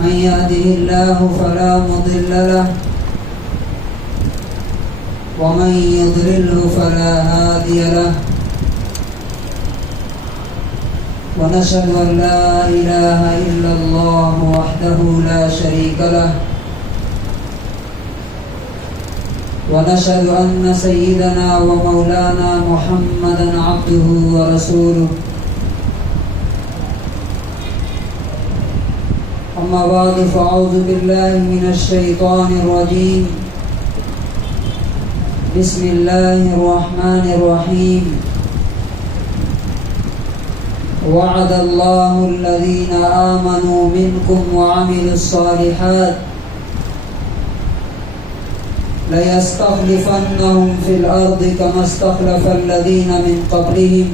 من يهده الله فلا مضل له ومن يضلله فلا هادي له ونشهد أن لا إله إلا الله وحده لا شريك له ونشهد أن سيدنا ومولانا محمدا عبده ورسوله أما بعد فأعوذ بالله من الشيطان الرجيم بسم الله الرحمن الرحيم وعد الله الذين آمنوا منكم وعملوا الصالحات ليستخلفنهم في الأرض كما استخلف الذين من قبلهم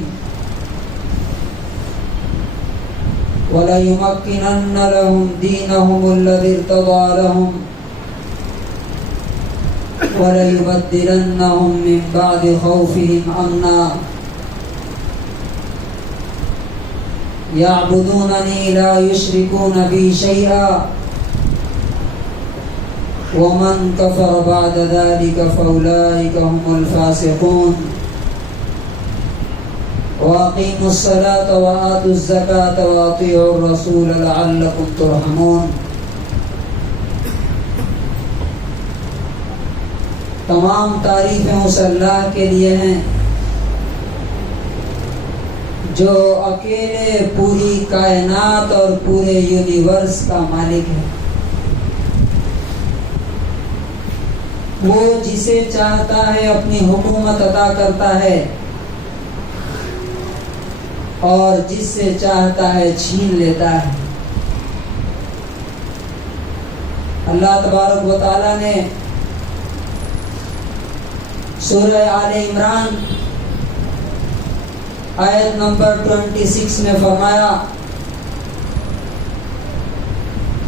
وليمكنن لهم دينهم الذي ارتضى لهم وليبدلنهم من بعد خوفهم أمنا يعبدونني لا يشركون بي شيئا ومن كفر بعد ذلك فأولئك هم الفاسقون وأقيموا الصلاة وآتوا الزكاة وأطيعوا الرسول لعلكم ترحمون. تمام تعریفیں اس اللہ کے لیے ہیں جو اکیلے پوری کائنات اور پورے یونیورس کا مالک ہے. وہ جسے چاہتا ہے اپنی حکومت عطا کرتا ہے اور جس سے چاہتا ہے چھین لیتا ہے. اللہ تبارک و تعالی نے سورہ آل عمران آیت نمبر 26 میں فرمایا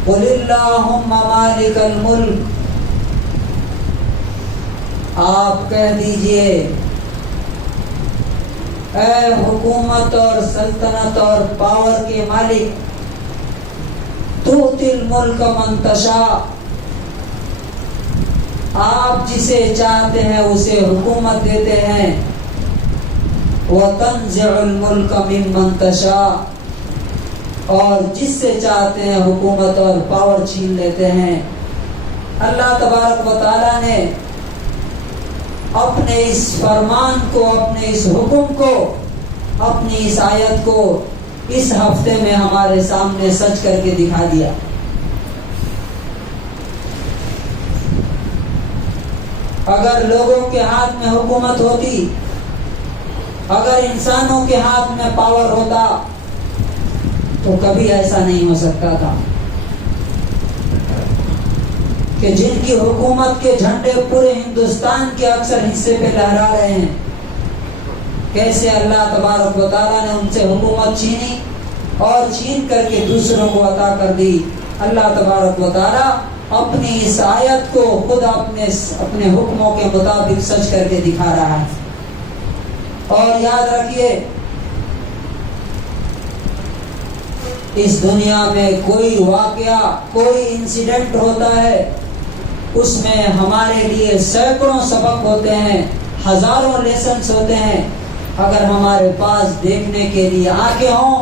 قُلِ اللَّهُمَّ مَالِكَ الْمُلْكِ، آپ کہہ دیجئے اے حکومت اور سلطنت اور پاور کے مالک، تُؤْتِي الْمُلْكَ مَنْ تَشَاءُ، آپ جسے چاہتے ہیں اسے حکومت دیتے ہیں. وَتَنزِعُ الْمُلْكَ مِمَّنْ تَشَاءُ، اور جس سے چاہتے ہیں حکومت اور پاور چھین لیتے ہیں. اللہ تبارک و تعالی نے اپنے اس فرمان کو، اپنے اس حکم کو، اپنی اس آیت کو اس ہفتے میں ہمارے سامنے سچ کر کے دکھا دیا. اگر لوگوں کے ہاتھ میں حکومت ہوتی، اگر انسانوں کے ہاتھ میں پاور ہوتا تو کبھی ایسا نہیں ہو سکتا تھا کہ جن کی حکومت کے جھنڈے پورے ہندوستان کے اکثر حصے پہ لہرا رہے ہیں، کیسے اللہ تبارک و تعالیٰ نے ان سے حکومت چھینی اور چھین کر کے دوسروں کو عطا کر دی. اللہ تبارک و تعالیٰ اپنی اس آیت کو خود اپنے حکموں کے مطابق سچ کر کے دکھا رہا ہے. اور یاد رکھیے، اس دنیا میں کوئی واقعہ، کوئی انسیڈنٹ ہوتا ہے، اس میں ہمارے لیے سینکڑوں سبق ہوتے ہیں، ہزاروں لیسنز ہوتے ہیں. اگر ہمارے پاس دیکھنے کے لیے آنکھیں ہوں،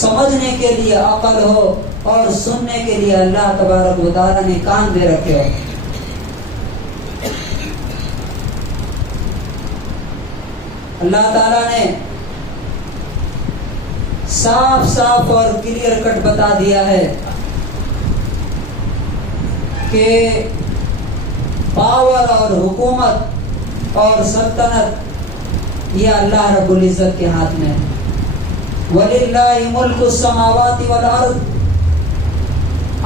سمجھنے کے لیے عقل ہو اور سننے کے لیے اللہ تبارک و تعالیٰ نے کان دے رکھے ہو. اللہ تعالیٰ نے صاف صاف اور کلیئر کٹ بتا دیا ہے کہ پاور اور حکومت اور سلطنت یہ اللہ رب العزت کے ہاتھ میں ہے. وَلِلَّهِ مُلْكُ السَّمَاوَاتِ وَالْأَرْضِ،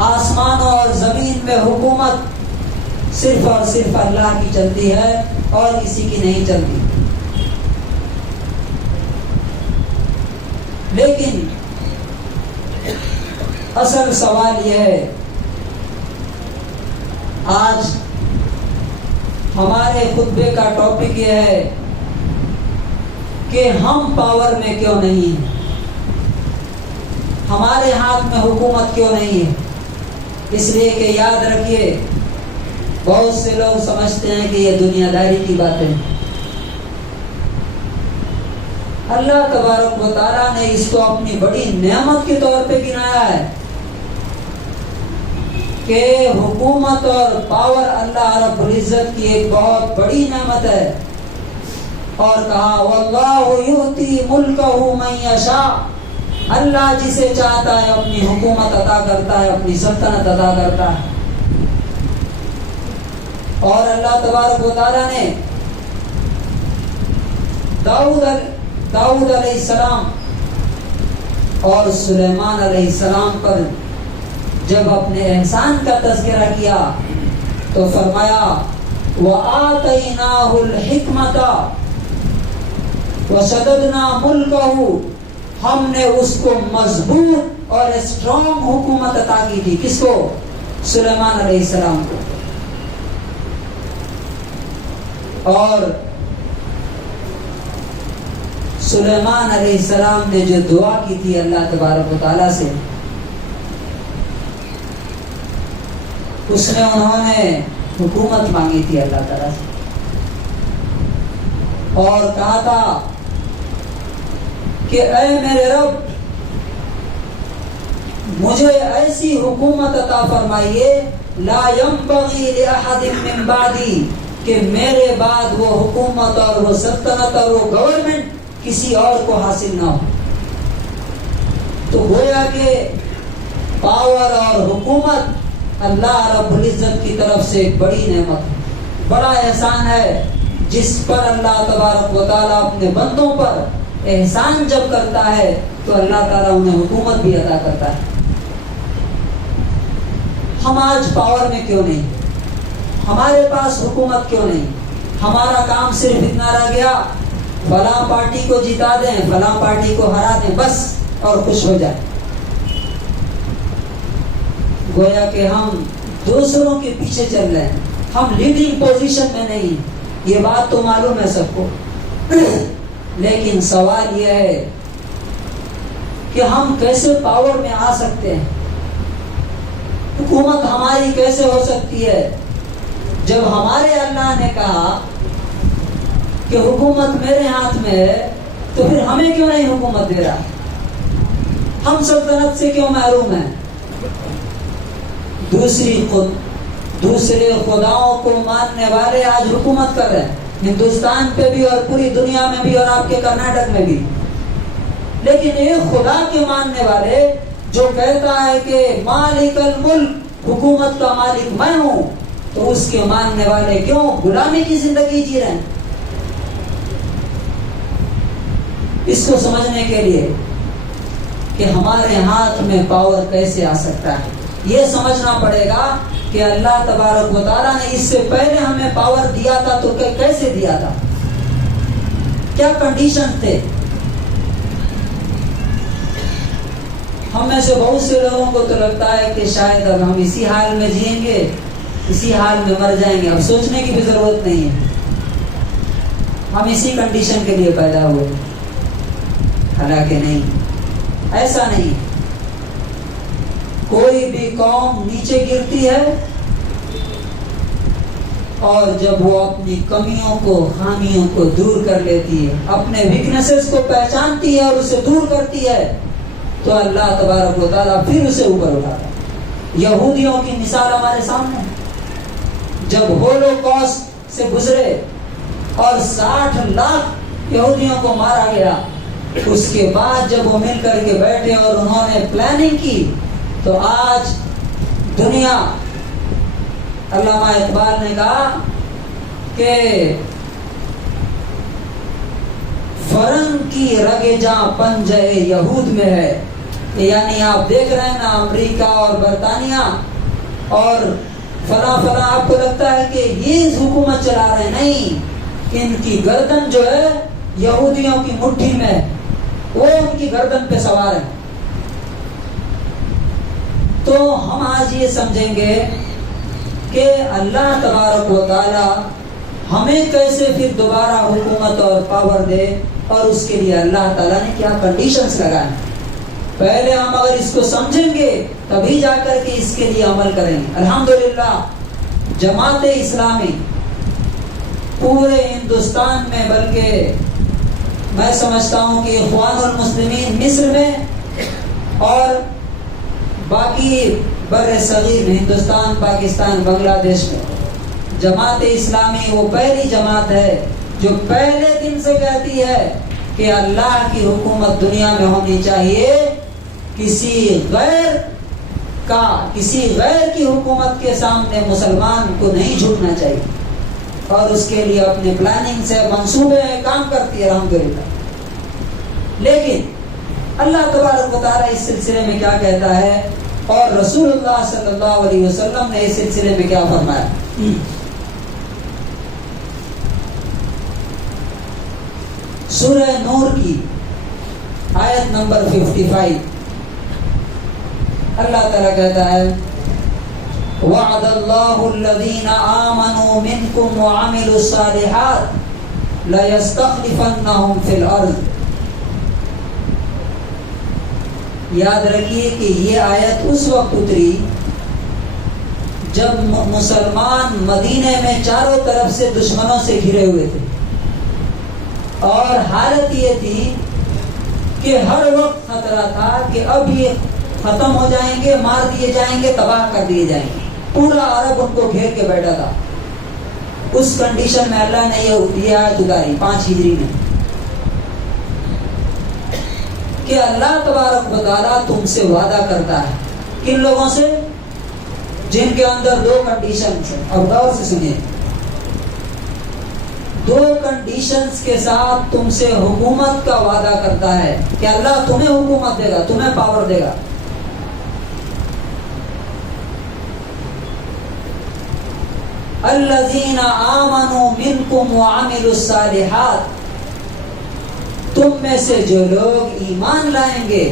آسمانوں اور زمین میں حکومت صرف اور صرف اللہ کی چلتی ہے اور کسی کی نہیں چلتی. لیکن اصل سوال یہ ہے، آج ہمارے خطبے کا ٹاپک یہ ہے کہ ہم پاور میں کیوں نہیں ہیں، ہمارے ہاتھ میں حکومت کیوں نہیں ہے. اس لیے کہ یاد رکھیے بہت سے لوگ سمجھتے ہیں کہ یہ دنیا داری کی باتیں ہیں. اللہ تبارک و تعالیٰ نے اس کو اپنی بڑی نعمت کے طور پہ گنایا ہے کہ حکومت اور پاور اللہ رب العزت کی ایک بہت بڑی نعمت ہے. اور کہا واللہ یؤتی ملکہ من یشاء، اللہ جسے چاہتا ہے اپنی حکومت عطا کرتا ہے، اپنی سلطنت عطا کرتا ہے. اور اللہ تبارک و تعالیٰ نے داؤد علیہ السلام اور سلیمان علیہ السلام پر جب اپنے احسان کا تذکرہ کیا تو فرمایا وَآتَيْنَاهُ الْحِكْمَةَ وَشَدَدْنَا مُلْكَهُ، ہم نے اس کو مضبوط اور اسٹرانگ حکومت عطا کی تھی. کس کو؟ سلیمان علیہ السلام کو. اور سلیمان علیہ السلام نے جو دعا کی تھی اللہ تبارک و تعالیٰ سے، انہوں نے حکومت مانگی تھی اللہ تعالیٰ سے اور کہا تھا کہ اے میرے رب مجھے ایسی حکومت عطا فرمائیے لا ينبغي لأحد من بعدی، کہ میرے بعد وہ حکومت اور وہ سلطنت اور وہ گورنمنٹ کسی اور کو حاصل نہ ہو. تو گویا کہ پاور اور حکومت اللہ رب العزت کی طرف سے ایک بڑی نعمت، بڑا احسان ہے جس پر اللہ تبارک و تعالیٰ اپنے بندوں پر احسان جب کرتا ہے تو اللہ تعالیٰ انہیں حکومت بھی عطا کرتا ہے. ہم آج پاور میں کیوں نہیں؟ ہمارے پاس حکومت کیوں نہیں؟ ہمارا کام صرف اتنا رہ گیا فلاں پارٹی کو جتا دیں، فلاں پارٹی کو ہرا دیں بس اور خوش ہو جائیں. گویا کہ ہم دوسروں کے پیچھے چل رہے ہیں، ہم لیڈنگ پوزیشن میں نہیں. یہ بات تو معلوم ہے سب کو، لیکن سوال یہ ہے کہ ہم کیسے پاور میں آ سکتے ہیں؟ حکومت ہماری کیسے ہو سکتی ہے جب ہمارے اللہ نے کہا کہ حکومت میرے ہاتھ میں ہے؟ تو پھر ہمیں کیوں نہیں حکومت دے رہا؟ ہم سلطنت سے کیوں محروم ہیں؟ دوسرے خداؤں کو ماننے والے آج حکومت کر رہے ہیں، ہندوستان پہ بھی اور پوری دنیا میں بھی اور آپ کے کرناٹک میں بھی. لیکن ایک خدا کے ماننے والے جو کہتا ہے کہ مالک الملک، حکومت کا مالک میں ہوں، تو اس کے ماننے والے کیوں غلامی کی زندگی جی رہے ہیں؟ اس کو سمجھنے کے لیے کہ ہمارے ہاتھ میں پاور کیسے آ سکتا ہے یہ سمجھنا پڑے گا کہ اللہ تبارک و تعالیٰ نے اس سے پہلے ہمیں پاور دیا تھا تو کیسے دیا تھا، کیا کنڈیشن تھے. ہم میں سے بہت سے لوگوں کو تو لگتا ہے کہ شاید اب ہم اسی حال میں جئیں گے، اسی حال میں مر جائیں گے، اب سوچنے کی بھی ضرورت نہیں ہے، ہم اسی کنڈیشن کے لیے پیدا ہوئے. حالانکہ نہیں، ایسا نہیں. کوئی بھی قوم نیچے گرتی ہے اور جب وہ اپنی کمیوں کو، خامیوں کو دور کر لیتی ہے، اپنے ویکنیسز کو پہچانتی ہے اور اسے دور کرتی ہے، تو اللہ تبارک و تعالیٰ پھر اسے اوپر اٹھاتا ہے. یہودیوں کی مثال ہمارے سامنے، جب ہولوکاسٹ سے گزرے اور 60 لاکھ یہودیوں کو مارا گیا، اس کے بعد جب وہ مل کر کے بیٹھے اور انہوں نے پلاننگ کی، تو آج دنیا، علامہ اقبال نے کہا کہ فرنگ کی رگ جاں پنجے یہود میں ہے. یعنی آپ دیکھ رہے ہیں نا، امریکہ اور برطانیہ اور فلاں فلاں، آپ کو لگتا ہے کہ یہ حکومت چلا رہے ہیں، نہیں، ان کی گردن جو ہے یہودیوں کی مٹھی میں، وہ ان کی گردن پہ سوار ہے. تو ہم آج یہ سمجھیں گے کہ اللہ تبارک و تعالی ہمیں کیسے پھر دوبارہ حکومت اور پاور دے، اور اس کے لیے اللہ تعالیٰ نے کیا کنڈیشنز لگائے. پہلے ہم اگر اس کو سمجھیں گے تبھی جا کر کے اس کے لیے عمل کریں گے. الحمدللہ جماعت اسلامی پورے ہندوستان میں، بلکہ میں سمجھتا ہوں کہ اخوان المسلمین مصر میں اور باقی بر صغیر میں، ہندوستان، پاکستان، بنگلہ دیش میں، جماعت اسلامی وہ پہلی جماعت ہے جو پہلے دن سے کہتی ہے کہ اللہ کی حکومت دنیا میں ہونی چاہیے، کسی غیر کی حکومت کے سامنے مسلمان کو نہیں جھکنا چاہیے، اور اس کے لیے اپنے پلاننگ سے منصوبے کام کرتی ہے الحمدللہ. لیکن اللہ تبارک و تعالیٰ اس سلسلے میں کیا کہتا ہے، اور رسول اللہ صلی اللہ علیہ وسلم نے اس سلسلے میں کیا فرمایا؟ سورہ نور کی آیت نمبر 55 اللہ تعالیٰ کہتا ہے وعد اللہ الذین آمنوا منکم وعملوا الصالحات لیستخلفنہم فی الارض. یاد رکھیے کہ یہ آیت اس وقت اتری جب مسلمان مدینے میں چاروں طرف سے دشمنوں سے گھرے ہوئے تھے، اور حالت یہ تھی کہ ہر وقت خطرہ تھا کہ اب یہ ختم ہو جائیں گے، مار دیے جائیں گے، تباہ کر دیے جائیں گے. پورا عرب ان کو گھیر کے بیٹھا تھا. اس کنڈیشن میں اللہ نے یہ آیت اتاری 5 ہجری میں کہ اللہ تبارک و تعالیٰ تم سے وعدہ کرتا ہے. کن لوگوں سے؟ جن کے اندر 2 کنڈیشن ہیں. اب غور سے سنیے، 2 کنڈیشنز کے ساتھ تم سے حکومت کا وعدہ کرتا ہے کہ اللہ تمہیں حکومت دے گا، تمہیں پاور دے گا. الذین آمنوا منکم وعملوا الصالحات، تم میں سے جو لوگ ایمان لائیں گے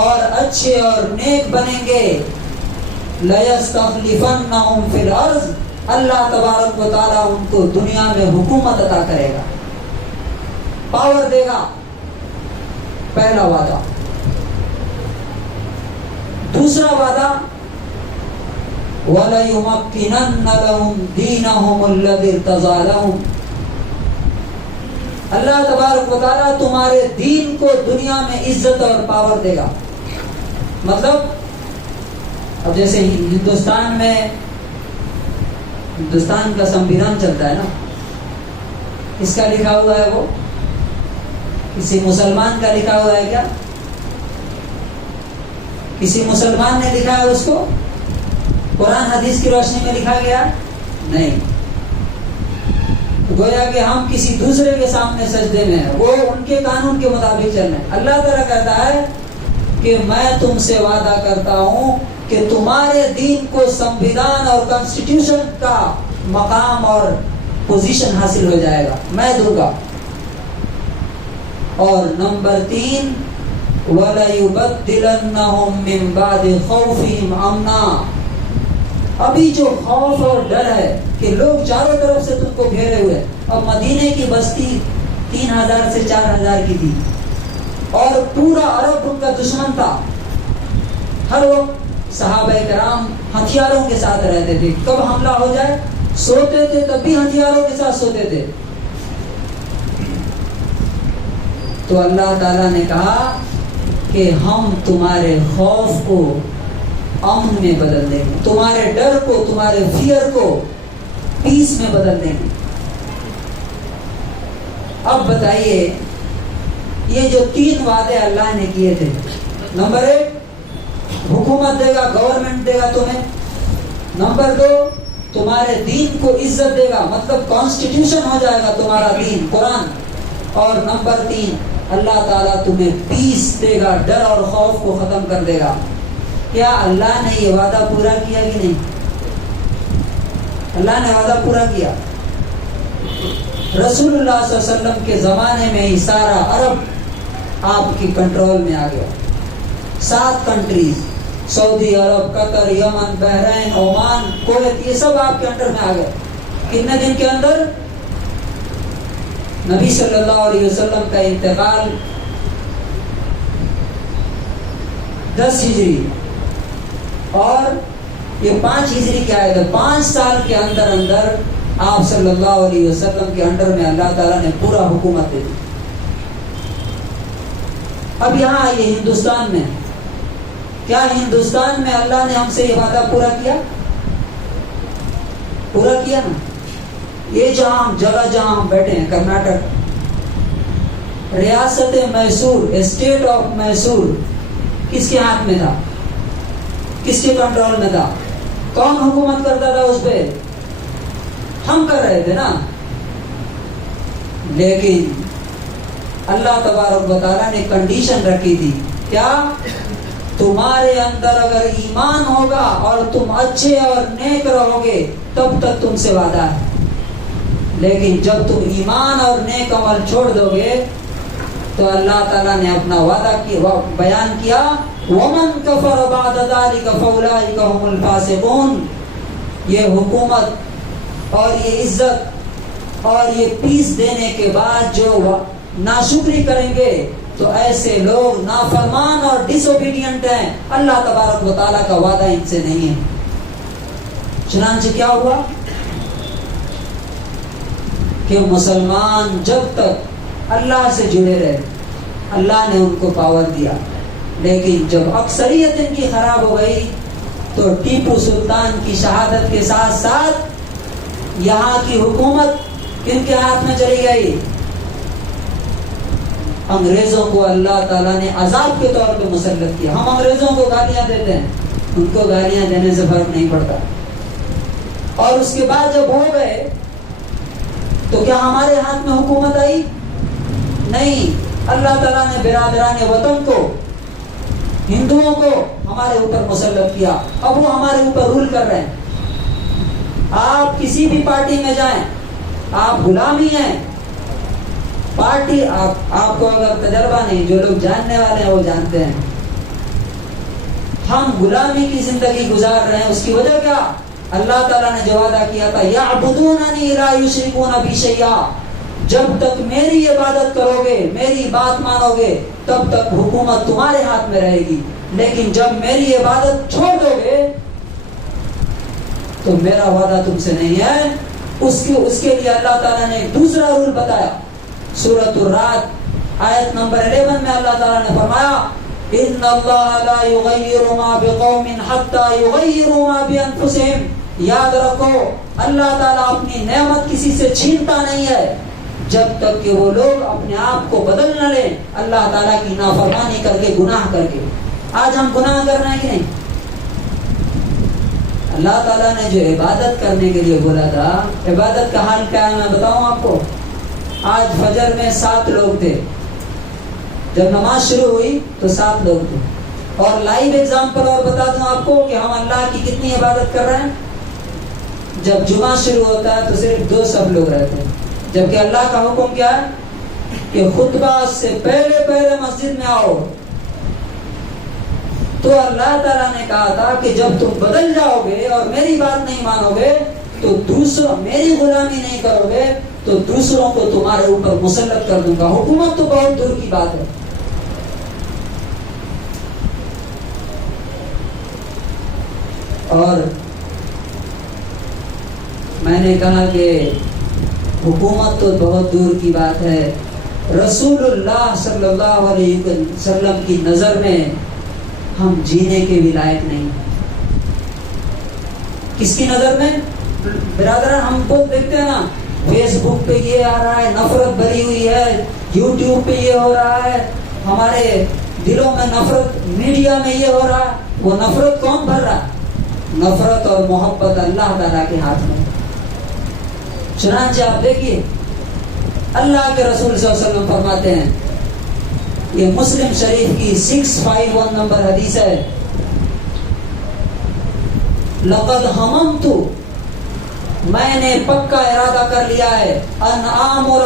اور اچھے اور نیک بنیں گے، لیستخلفنہم فی الارض، اللہ تبارک و تعالیٰ ان کو دنیا میں حکومت عطا کرے گا، پاور دے گا. پہلا وعدہ. دوسرا وعدہ وَلَيُمَكِّنَنَّ لَهُمْ دِينَهُمُ الَّذِي ارْتَضَىٰ لَهُمْ، اللہ تبارک و تعالیٰ تمہارے دین کو دنیا میں عزت اور پاور دے گا. مطلب اب جیسے ہندوستان میں ہندوستان کا سمویدھان چلتا ہے نا، کس کا لکھا ہوا ہے؟ وہ کسی مسلمان کا لکھا ہوا ہے کیا؟ کسی مسلمان نے لکھا ہے اس کو؟ قرآن حدیث کی روشنی میں لکھا گیا نہیں. گویا کہ ہم کسی دوسرے کے سامنے سجدے میں ہیں، وہ ان کے قانون کے مطابق چل رہے ہیں. اللہ تعالیٰ کہتا ہے کہ میں تم سے وعدہ کرتا ہوں کہ تمہارے دین کو سمویدھان اور کانسٹیٹیوشن کا مقام اور پوزیشن حاصل ہو جائے گا، میں دوں گا. اور نمبر 3 وَلَيُبَدِّلَنَّهُم مِّن بَعْدِ خَوْفِهِمْ أَمْنًا، ابھی جو خوف اور ڈر ہے کہ لوگ چاروں طرف سے تم کو گھیرے ہوئے، اب مدینے کی بستی 3000 سے 4000 کی تھی اور پورا عرب ان کا دشمن تھا. ہر وقت صحابہ کرام ہتھیاروں کے ساتھ رہتے تھے، کب حملہ ہو جائے سوتے تھے تب بھی ہتھیاروں کے ساتھ سوتے تھے. تو اللہ تعالیٰ نے کہا کہ ہم تمہارے خوف کو امن میں بدل دیں گے، تمہارے ڈر کو، تمہارے فیئر کو پیس میں بدل دیں گے. اب بتائیے یہ جو 3 وعدے اللہ نے کیے تھے، نمبر 1 حکومت دے گا، گورنمنٹ دے گا تمہیں. نمبر 2 تمہارے دین کو عزت دے گا، مطلب کانسٹیٹیوشن ہو جائے گا تمہارا دین قرآن. اور نمبر 3 اللہ تعالیٰ تمہیں پیس دے گا، ڈر اور خوف کو ختم کر دے گا. کیا اللہ نے یہ وعدہ پورا کیا کہ نہیں؟ اللہ نے وعدہ پورا کیا. رسول اللہ صلی اللہ علیہ وسلم کے زمانے میں ہی سارا عرب آپ کی کنٹرول میں آ گیا. 7 کنٹریز، سعودی عرب، قطر، یمن، بحرین، عمان، کویت، یہ سب آپ کے انڈر میں آ گئے. کتنے دن کے اندر؟ نبی صلی اللہ علیہ وسلم کا انتقال 10 ہجری اور یہ 5 ہجری کی آیت ہے. 5 سال کے اندر اندر آپ صلی اللہ علیہ وسلم کے انڈر میں اللہ تعالیٰ نے پورا حکومت دے دی. اب یہاں آئیے ہندوستان میں، کیا ہندوستان میں اللہ نے ہم سے یہ وعدہ پورا کیا؟ پورا کیا نا. یہ جہاں ہم بیٹھے ہیں کرناٹک، ریاست میسور، اسٹیٹ آف میسور کس کے ہاتھ میں تھا؟ کس کے کنٹرول میں تھا؟ کون حکومت کرتا تھا اس پہ؟ ہم کر رہے تھے نا. لیکن اللہ تبارک و تعالیٰ نے کنڈیشن رکھی تھی، کیا؟ تمہارے اندر اگر ایمان ہوگا اور تم اچھے اور نیک رہو گے تب تک تم سے وعدہ ہے. لیکن جب تم ایمان اور نیک عمل چھوڑ دو گے تو اللہ تعالیٰ نے اپنا وعدہ بیان کیا، وَمَنْ كَفَرَ بَعْدَ ذَلِكَ فَأُولَٰئِكَ هُمُ الْفَاسِقُونَ. یہ حکومت اور یہ عزت اور یہ پیس دینے کے بعد جو ناشکری کریں گے تو ایسے لوگ نافرمان اور ڈس اوبیڈینٹ ہیں. اللہ تبارک و تعالیٰ کا وعدہ ان سے نہیں ہے. چنانچہ کیا ہوا کہ مسلمان جب تک اللہ سے جڑے رہے اللہ نے ان کو پاور دیا، لیکن جب اکثریت ان کی خراب ہو گئی تو ٹیپو سلطان کی شہادت کے ساتھ ساتھ یہاں کی حکومت ان کے ہاتھ میں چلی گئی. انگریزوں کو اللہ تعالیٰ نے عذاب کے طور پہ مسلط کیا. ہم انگریزوں کو گالیاں دیتے ہیں، ان کو گالیاں دینے سے فرق نہیں پڑتا. اور اس کے بعد جب ہو گئے تو کیا ہمارے ہاتھ میں حکومت آئی؟ نہیں. اللہ تعالیٰ نے برادران وطن کو، ہندوؤں کو ہمارے اوپر مسلط کیا. اب وہ ہمارے اوپر رول کر رہے ہیں. آپ کسی بھی پارٹی میں جائیں، آپ غلامی ہیں. پارٹی آپ کو اگر تجربہ نہیں، جو لوگ جاننے والے ہیں وہ جانتے ہیں، ہم غلامی کی زندگی گزار رہے ہیں. اس کی وجہ کیا؟ اللہ تعالیٰ نے جو وعدہ کیا تھا، یعبدوننی لا یشرکون بی شیئا، جب تک میری عبادت کرو گے، میری بات مانو گے، تب تک حکومت تمہارے ہاتھ میں رہے گی. لیکن جب میری عبادت چھوڑ دو گے تو میرا وعدہ تم سے نہیں ہے. اس کے لیے اللہ تعالیٰ نے دوسرا رول بتایا. سورۃ الرعد آیت نمبر 11 میں اللہ تعالیٰ نے فرمایا، ان اللہ لا یغیر ما بقوم حتی یغیروا ما بانفسہم. یاد رکھو اللہ تعالیٰ اپنی نعمت کسی سے چھینتا نہیں ہے جب تک کہ وہ لوگ اپنے آپ کو بدل نہ لیں اللہ تعالیٰ کی نافرمانی کر کے، گناہ کر کے. آج ہم گناہ کر رہے ہیں کہ نہیں؟ اللہ تعالیٰ نے جو عبادت کرنے کے لیے بولا تھا، عبادت کا حال کیا ہے میں بتاؤں آپ کو. آج فجر میں 7 لوگ تھے، جب نماز شروع ہوئی تو 7 لوگ تھے. اور لائیو ایگزامپل اور بتا دوں آپ کو کہ ہم اللہ کی کتنی عبادت کر رہے ہیں. جب جمعہ شروع ہوتا ہے تو صرف 2 سب لوگ رہتے ہیں، جبکہ اللہ کا حکم کیا ہے کہ خطبہ سے پہلے مسجد میں آؤ. تو اللہ تعالیٰ نے کہا تھا کہ جب تم بدل جاؤ گے اور میری بات نہیں مانو گے تو دوسروں، میری غلامی نہیں کرو گے تو دوسروں کو تمہارے اوپر مسلط کر دوں گا. حکومت تو بہت دور کی بات ہے. اور میں نے کہا کہ حکومت تو بہت دور کی بات ہے. رسول اللہ صلی اللہ علیہ وسلم کی نظر میں ہم جینے کے بھی لائق نہیں. کس کی نظر میں؟ برادر ہم کو دیکھتے ہیں نا، فیس بک پہ یہ آ رہا ہے، نفرت بھری ہوئی ہے، یوٹیوب پہ یہ ہو رہا ہے، ہمارے دلوں میں نفرت، میڈیا میں یہ ہو رہا ہے. وہ نفرت کون بھر رہا ہے؟ نفرت اور محبت اللہ تعالیٰ کے ہاتھ میں. چنانچہ آپ دیکھیے اللہ کے رسول صلی اللہ علیہ وسلم فرماتے ہیں، یہ مسلم شریف کی 651 نمبر حدیث ہے، لقد ہممت، میں نے پکا ارادہ کر لیا ہے، ان آمر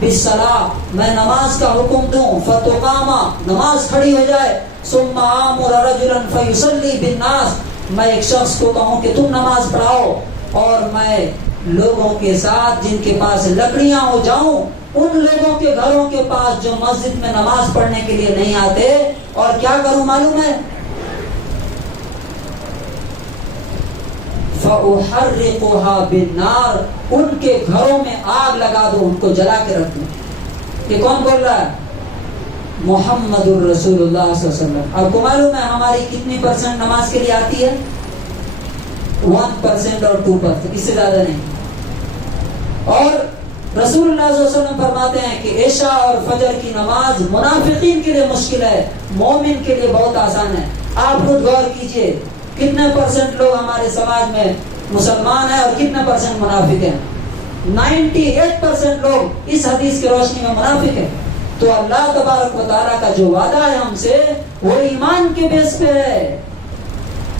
بالصلاۃ، میں نماز کا حکم دوں، فتقام، نماز کھڑی ہو جائے، ثم آمر رجلا فیصلی بالناس، میں ایک شخص کو کہوں کہ تم نماز پڑھاؤ، اور میں لوگوں کے ساتھ جن کے پاس لکڑیاں ہو جاؤں، ان لوگوں کے گھروں کے پاس جو مسجد میں نماز پڑھنے کے لیے نہیں آتے، اور کیا کروں معلوم ہے؟ فَأُحَرِّقُهَا بِالنَّارِ، ان کے گھروں میں آگ لگا دو، ان کو جلا کے رکھ دو۔ یہ کون بول رہا ہے؟ محمد الرسول اللہ صلی اللہ علیہ وسلم۔ آپ کو معلوم ہے ہماری کتنی % نماز کے لیے آتی ہے؟ 1% اور 2%، اس سے زیادہ نہیں۔ اور رسول اللہ صلی اللہ علیہ وسلم فرماتے ہیں کہ عشاء اور فجر کی نماز منافقین کے لیے مشکل ہے، مومن کے لیے بہت آسان ہے۔ آپ خود غور کیجئے کتنے % لوگ ہمارے سماج میں مسلمان ہیں اور کتنے % منافق ہیں؟ 98% لوگ اس حدیث کی روشنی میں منافق ہیں۔ تو اللہ تبارک و تعالیٰ کا جو وعدہ ہے ہم سے وہ ایمان کے بیس پہ ہے،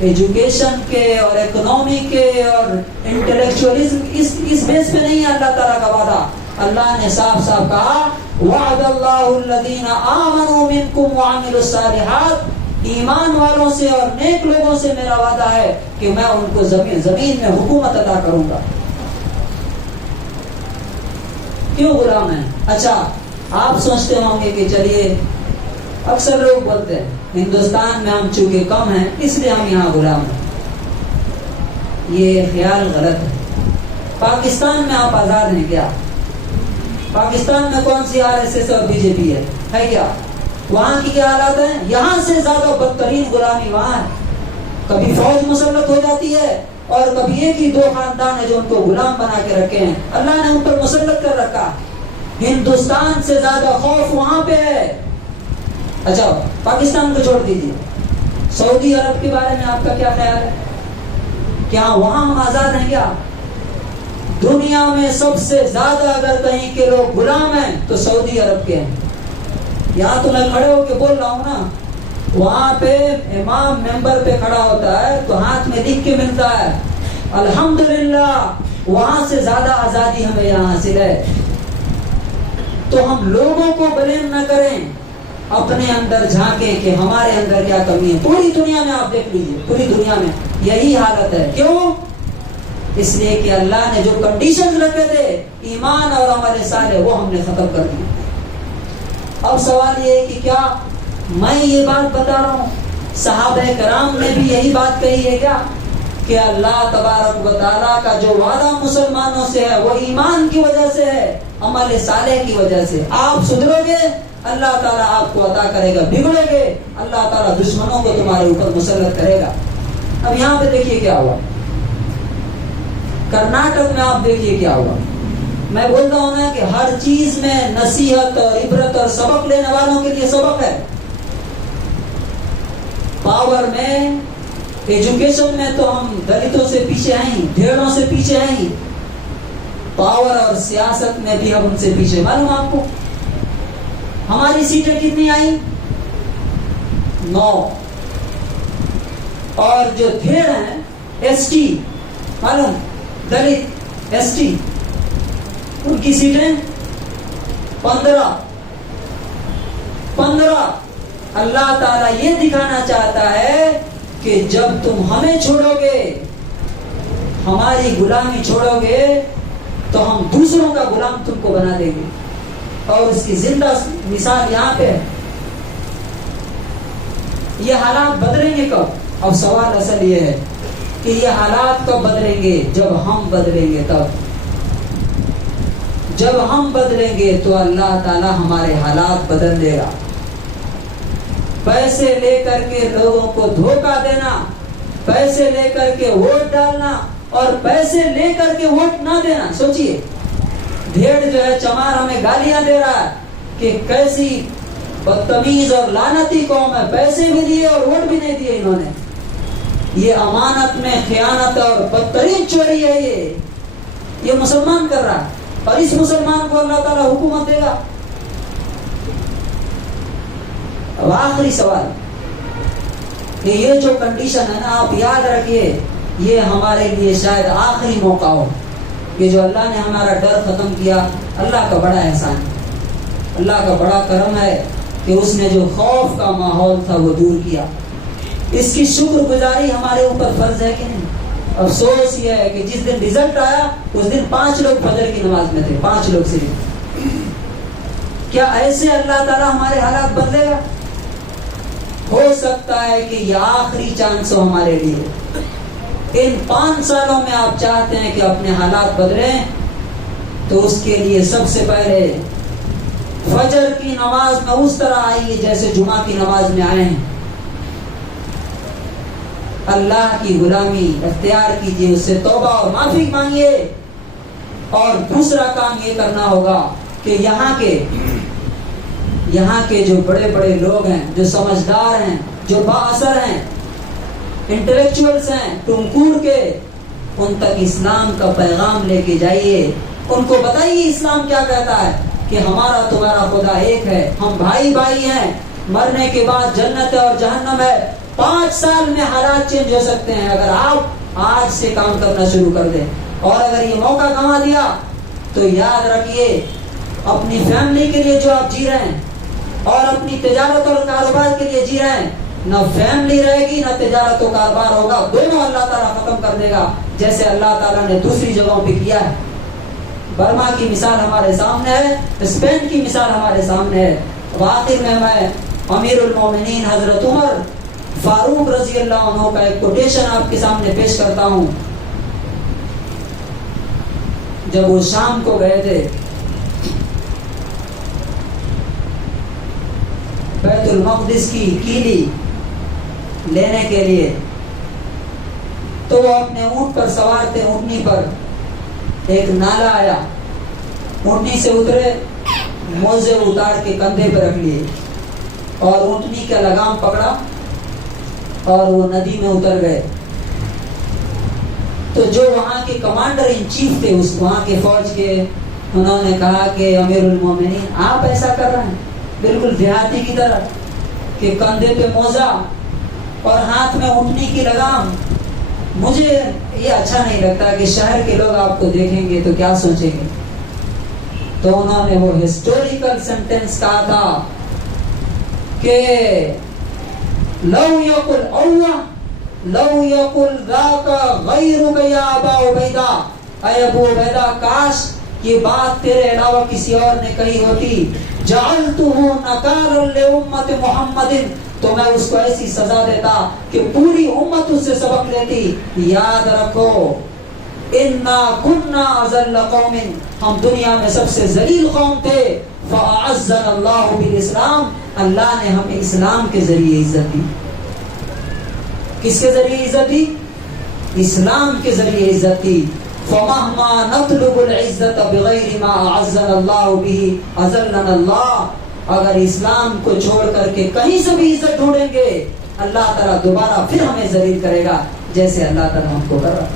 ایجوکیشن کے اور اکنومی کے اور انٹلیکچوئلزم اس بیس پہ نہیں ہے اللہ تعالیٰ کا وعدہ۔ اللہ نے صاف صاف کہا وعد اللہ الذین آمنوا منکم وعملوا الصالحات، ایمان والوں سے اور نیک لوگوں سے میرا وعدہ ہے کہ میں ان کو زمین میں حکومت عطا کروں گا۔ کیوں غلام ہیں؟ اچھا آپ سوچتے ہوں گے کہ چلیے اکثر لوگ بولتے ہیں ہندوستان میں ہم چونکہ کم ہیں اس لیے ہم یہاں غلام ہیں۔ یہ خیال غلط ہے۔ پاکستان میں آپ آزاد ہیں کیا؟ پاکستان میں کون سی RSS اور BJP ہے کیا؟ وہاں کی کیا حالات ہیں؟ یہاں سے زیادہ بدترین غلامی وہاں ہے۔ کبھی فوج مسلط ہو جاتی ہے اور کبھی ایک ہی 2 خاندان ہے جو ان کو غلام بنا کے رکھے ہیں، اللہ نے ان پر مسلط کر رکھا۔ ہندوستان سے زیادہ خوف وہاں پہ ہے۔ اچھا پاکستان کو چھوڑ دیجیے، سعودی عرب کے بارے میں آپ کا کیا خیال ہے؟ کیا وہاں ہم آزاد ہیں کیا؟ دنیا میں سب سے زیادہ اگر کہیں کے لوگ غلام ہیں تو سعودی عرب کے ہیں۔ یہاں تو میں کھڑے ہو کے بول رہا ہوں نا، وہاں پہ امام ممبر پہ کھڑا ہوتا ہے تو ہاتھ میں لکھ کے ملتا ہے الحمدللہ، وہاں سے زیادہ آزادی ہمیں یہاں حاصل ہے۔ تو ہم لوگوں کو بلیم نہ کریں، اپنے اندر جھانکیں کہ ہمارے اندر کیا کمی ہے۔ پوری دنیا میں آپ دیکھ لیجیے، پوری دنیا میں یہی حالت ہے۔ کیوں؟ اس لیے کہ اللہ نے جو کنڈیشن رکھے تھے ایمان اور عمل صالح وہ ہم نے ختم کر دی۔ اب سوال یہ ہے کہ کیا میں یہ بات بتا رہا ہوں صحابہ کرام نے بھی یہی بات کہی ہے کیا کہ اللہ تبارک و تعالیٰ کا جو وعدہ مسلمانوں سے ہے وہ ایمان کی وجہ سے ہے، عمل صالح کی وجہ سے؟ آپ سدھرو گے اللہ تعالیٰ آپ کو عطا کرے گا، بگڑے گے اللہ تعالیٰ دشمنوں کو تمہارے اوپر مسلط کرے گا۔ اب یہاں پہ دیکھیے کیا ہوا، کرناٹک میں آپ دیکھیے کیا ہوا۔ میں بولتا ہوں نا کہ ہر چیز میں نصیحت اور عبرت اور سبق لینے والوں کے لیے سبق ہے۔ پاور میں، ایجوکیشن میں تو ہم دلتوں سے پیچھے ہیں، بھیڑوں سے پیچھے ہیں۔ پاور اور سیاست میں بھی ہم ان سے پیچھے۔ معلوم آپ کو ہماری سیٹیں کتنی آئیں؟ 9۔ اور جو بھیڑ ہیں ST، معلوم دلت ST، ان کی سیٹیں 15۔ اللہ تعالیٰ یہ دکھانا چاہتا ہے کہ جب تم ہمیں چھوڑو گے، ہماری غلامی چھوڑو گے تو ہم دوسروں کا غلام تم کو بنا دیں گے۔ اور اس کی زندہ مثال یہاں پہ ہے۔ یہ حالات بدلیں گے کب؟ اب سوال اصل یہ ہے کہ یہ حالات کب بدلیں گے؟ جب ہم بدلیں گے تب۔ جب ہم بدلیں گے تو اللہ تعالی ہمارے حالات بدل دے گا۔ پیسے لے کر کے لوگوں کو دھوکہ دینا، پیسے لے کر کے ووٹ ڈالنا اور پیسے لے کر کے ووٹ نہ دینا، سوچئے بھیڑ جو ہے چمار ہمیں گالیاں دے رہا ہے کہ کیسی بدتمیز اور لعنتی قوم ہے، پیسے بھی دیے اور ووٹ بھی نہیں دیے انہوں نے۔ یہ امانت میں خیانت اور بدترین چوری ہے، یہ مسلمان کر رہا ہے اور اس مسلمان کو اللہ تعالیٰ حکومت دے گا۔ اب آخری سوال کہ یہ جو کنڈیشن ہے نا، آپ یاد رکھیے یہ ہمارے لیے شاید آخری موقع ہو۔ یہ جو اللہ نے ہمارا ڈر ختم کیا، اللہ کا بڑا احسان ہے، اللہ کا بڑا کرم ہے کہ اس نے جو خوف کا ماحول تھا وہ دور کیا۔ اس کی شکر گزاری ہمارے اوپر فرض ہے کہ نہیں؟ افسوس یہ ہے کہ جس دن رزلٹ آیا اس دن 5 لوگ فجر کی نماز میں تھے، 5 لوگ صرف۔ کیا ایسے اللہ تعالیٰ ہمارے حالات بدلے گا؟ ہو سکتا ہے کہ یہ آخری چانس ہو ہمارے لیے ان 5 سالوں میں آپ چاہتے ہیں کہ اپنے حالات بدلیں، تو اس کے لیے سب سے پہلے فجر کی نماز میں اس طرح آئیے جیسے جمعہ کی نماز میں آئے ہیں، اللہ کی غلامی اختیار کیجیے، اس سے توبہ اور معافی مانگیے۔ اور دوسرا کام یہ کرنا ہوگا کہ یہاں کے جو بڑے بڑے لوگ ہیں، جو سمجھدار ہیں، جو بااثر ہیں، انٹلیکچوئلز ہیں ٹمکور کے، ان تک اسلام کا پیغام لے کے جائیے، ان کو بتائیے اسلام کیا کہتا ہے کہ ہمارا تمہارا خدا ایک ہے، ہم بھائی بھائی ہیں، مرنے کے بعد جنت ہے اور جہنم ہے۔ 5 سال میں حالات چینج ہو سکتے ہیں اگر آپ آج سے کام کرنا شروع کر دیں۔ اور اگر یہ موقع گنوا دیا تو یاد رکھیے، اپنی فیملی کے لیے جو آپ جی رہے ہیں اور اپنی تجارت اور کاروبار کے لیے جی رہے ہیں، نہ فیملی رہے گی نہ تجارت و کاروبار ہوگا، دونوں اللہ تعالیٰ ختم کر دے گا، جیسے اللہ تعالیٰ نے دوسری جگہوں پہ کیا ہے۔ برما کی مثال ہمارے سامنے ہے، اسپین کی مثال ہمارے سامنے ہے۔ آخر میں امیر المومنین حضرت عمر فاروق رضی اللہ عنہ کا ایک کوٹیشن آپ کے سامنے پیش کرتا ہوں۔ جب وہ شام کو گئے تھے بیت المقدس کی کیلی لینے کے لیے، تو وہ اپنے اونٹ پر سوار تھے، اونٹنی پر ایک نالا آیا، اونٹنی سے اترے، موزے اتار کے کندھے پہ رکھ لیے اور اونٹنی کا لگام پکڑا اور وہ ندی میں اتر گئے۔ تو جو وہاں کے کمانڈر ان چیف تھے اس وہاں کے فوج کے، انہوں نے کہا کہ امیر المومنین آپ ایسا کر رہے ہیں بالکل دیہاتی کی طرح کہ کندھے پہ موزہ اور ہاتھ میں اونٹنی کی لگام، مجھے یہ اچھا نہیں لگتا کہ شہر کے لوگ آپ کو دیکھیں گے تو کیا سوچیں گے۔ تو انہوں نے وہ ہسٹوریکل سینٹینس کہا تھا کہ لو یقل اللہ لو یقل ذاک غیرک یا ابا عبیدہ، اے ابو عبیدہ کاش یہ بات تیرے علاوہ کسی اور نے کہی ہوتی، جعلتہ نکالا لامت محمد، تو میں اس کو ایسی سزا دیتا کہ پوری امت اس سے سبق لیتی۔ یاد رکھو انا کنا اذل قوم، ہم دنیا میں سب سے ذلیل قوم تھے، فاعزنا اللہ بالاسلام، اللہ نے ہمیں اسلام کے ذریعے عزت دی۔ کس کے ذریعے عزت دی؟ اسلام کے ذریعے عزت دی۔ فمہما نطلب العزت بغیر ما اعزنا اللہ به اذلنا اللہ، اگر اسلام کو چھوڑ کر کے کہیں سے بھی عزت ڈھونڈیں گے، اللہ تعالیٰ دوبارہ پھر ہمیں ذلیل کرے گا جیسے اللہ تعالیٰ ہم کو کر رہا۔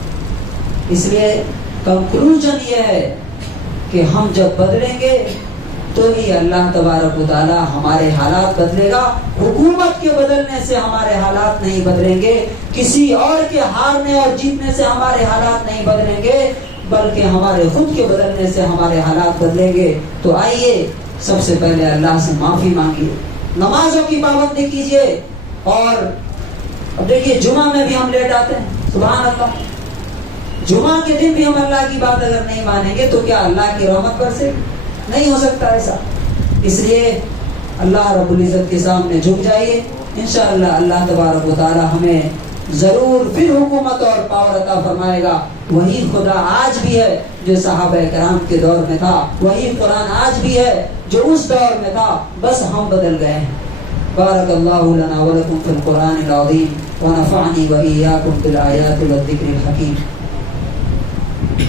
اس لیے کنکلوژن یہ ہے کہ ہم جب بدلیں گے تو ہی اللہ تبارک و تعالی ہمارے حالات بدلے گا۔ حکومت کے بدلنے سے ہمارے حالات نہیں بدلیں گے، کسی اور کے ہارنے اور جیتنے سے ہمارے حالات نہیں بدلیں گے، بلکہ ہمارے خود کے بدلنے سے ہمارے حالات بدلیں گے۔ تو آئیے سب سے پہلے اللہ سے معافی مانگیے، نمازوں کی پابندی کیجیے، اور اب دیکھیے جمعہ میں بھی ہم لیٹ آتے ہیں، سبحان اللہ، جمعہ کے دن بھی ہم اللہ کی بات اگر نہیں مانیں گے تو کیا اللہ کی رحمت برسے؟ نہیں ہو سکتا ایسا۔ اس لیے اللہ رب العزت کے سامنے جھک جائیے، انشاءاللہ اللہ تبارک و تعالی ہمیں ضرور پھر حکومت اور پاور عطا فرمائے گا۔ وہی خدا آج بھی ہے جو صحابہ کرام کے دور میں تھا، وہی قرآن آج بھی ہے جو اس دور میں تھا، بس ہم بدل گئے ہیں۔ بارک اللہ لنا ولکم فی القرآن العظیم ونفعنی وإیاکم بالآیات والذکر الحکیم۔